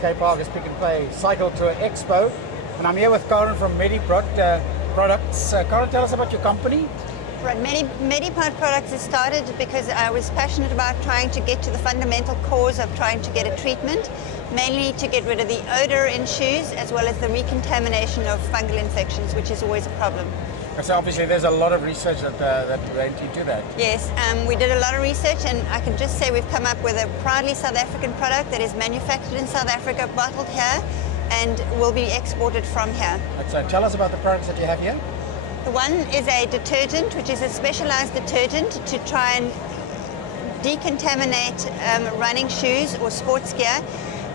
Cape Harbour's Pick and Play Cycle Tour Expo, and I'm here with Karen from MEDIPOD Products. Karen, tell us about your company. Right, MEDIPOD Products has started because I was passionate about trying to get to the fundamental cause of trying to get a treatment, mainly to get rid of the odor in shoes as well as the recontamination of fungal infections, which is always a problem. So obviously there's a lot of research that went into that. Yes, we did a lot of research, and I can just say we've come up with a proudly South African product that is manufactured in South Africa, bottled here, and will be exported from here. So tell us about the products that you have here. The one is a detergent, which is a specialized detergent to try and decontaminate running shoes or sports gear.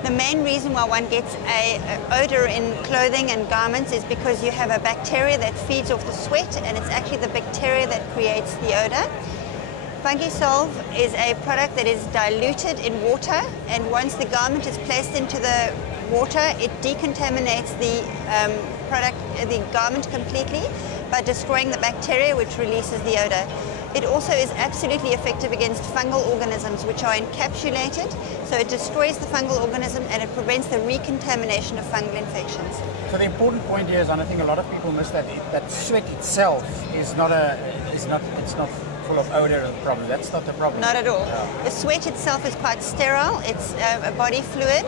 The main reason why one gets an odor in clothing and garments is because you have a bacteria that feeds off the sweat, and it's actually the bacteria that creates the odor. Fungisolve is a product that is diluted in water, and once the garment is placed into the water, it decontaminates the garment completely by destroying the bacteria, which releases the odor. It also is absolutely effective against fungal organisms, which are encapsulated, so it destroys the fungal organism and it prevents the recontamination of fungal infections. So the important point here is, and I think a lot of people miss that sweat itself is not full of odor and problem. That's not the problem. Not at all. Yeah. The sweat itself is quite sterile. It's a body fluid,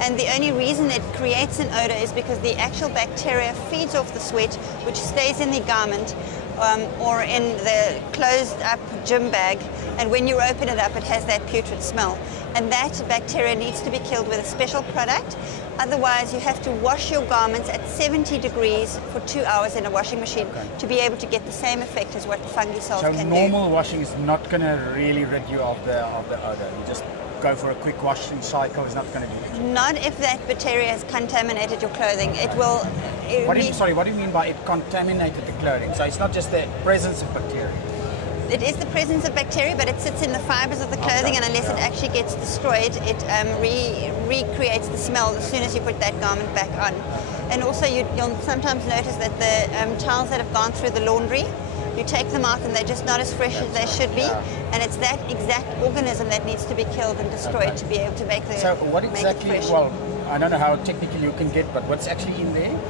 and the only reason it creates an odor is because the actual bacteria feeds off the sweat, which stays in the garment or in the closed up gym bag, and when you open it up it has that putrid smell, and that bacteria needs to be killed with a special product. Otherwise you have to wash your garments at 70 degrees for 2 hours in a washing machine to be able to get the same effect as what Fungisolve can do. So normal washing is not going to really rid you of the odor. You just go for a quick washing cycle is not going to do it. Not if that bacteria has contaminated your clothing. It will. What do you mean by it contaminated the clothing? So it's not just the presence of bacteria. It is the presence of bacteria, but it sits in the fibers of the clothing, and unless it actually gets destroyed, it recreates the smell as soon as you put that garment back on. And also you'll sometimes notice that the towels that have gone through the laundry, you take them out and they're just not as fresh as they should be, and it's that exact organism that needs to be killed and destroyed to be able to make the So what exactly, well, I don't know how technical you can get, but what's actually in there?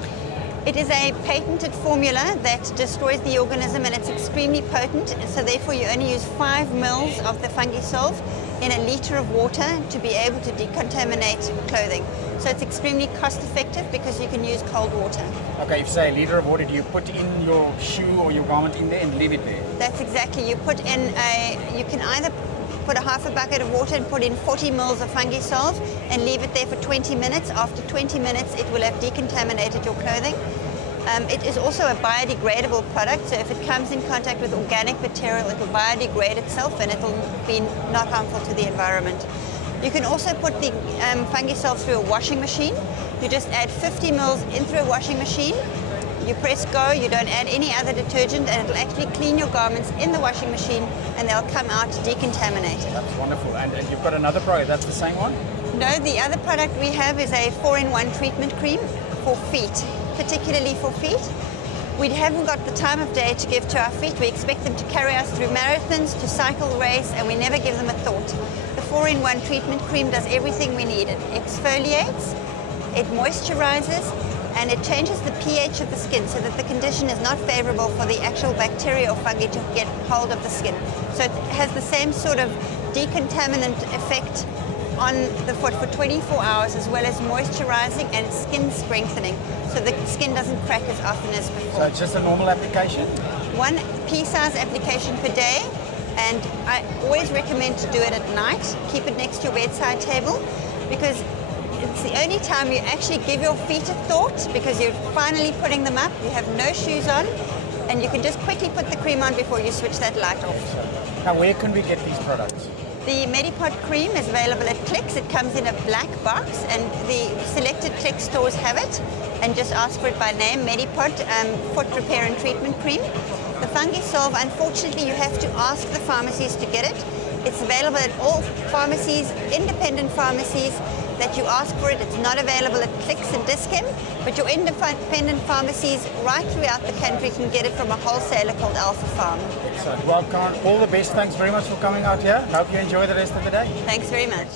It is a patented formula that destroys the organism, and it's extremely potent, so therefore you only use 5 mils of the Fungisolve in a litre of water to be able to decontaminate clothing. So it's extremely cost effective because you can use cold water. Okay, if you say a litre of water, do you put in your shoe or your garment in there and leave it there? That's exactly, you can either put a half a bucket of water and put in 40 mils of Fungisolve and leave it there for 20 minutes. After 20 minutes it will have decontaminated your clothing. It is also a biodegradable product, so if it comes in contact with organic material, it will biodegrade itself and it will be not harmful to the environment. You can also put the Fungisolve through a washing machine. You just add 50 mils in through a washing machine. You press go, you don't add any other detergent, and it'll actually clean your garments in the washing machine and they'll come out decontaminated. That's wonderful. And you've got another product, that's the same one? No, the other product we have is a 4-in-1 treatment cream for feet, particularly for feet. We haven't got the time of day to give to our feet. We expect them to carry us through marathons, to cycle race, and we never give them a thought. The 4-in-1 treatment cream does everything we need. It exfoliates, it moisturizes, and it changes the pH of the skin so that the condition is not favorable for the actual bacteria or fungi to get hold of the skin. So it has the same sort of decontaminant effect on the foot for 24 hours, as well as moisturizing and skin strengthening, so the skin doesn't crack as often as before. So it's just a normal application? 1 pea-size application per day, and I always recommend to do it at night. Keep it next to your bedside table, because it's the only time you actually give your feet a thought, because you're finally putting them up, you have no shoes on, and you can just quickly put the cream on before you switch that light off. Now where can we get these products? The MEDIPOD cream is available at Clicks. It comes in a black box, and the selected Clicks stores have it, and just ask for it by name, MEDIPOD Foot Repair and Treatment Cream. The Fungisolve, unfortunately you have to ask the pharmacies to get it. It's available at all pharmacies, independent pharmacies that you ask for it. It's not available at Clicks and Dis-Chem, but your independent pharmacies right throughout the country can get it from a wholesaler called Alpha Farm. Excellent. Well, Karen, all the best. Thanks very much for coming out here. Hope you enjoy the rest of the day. Thanks very much.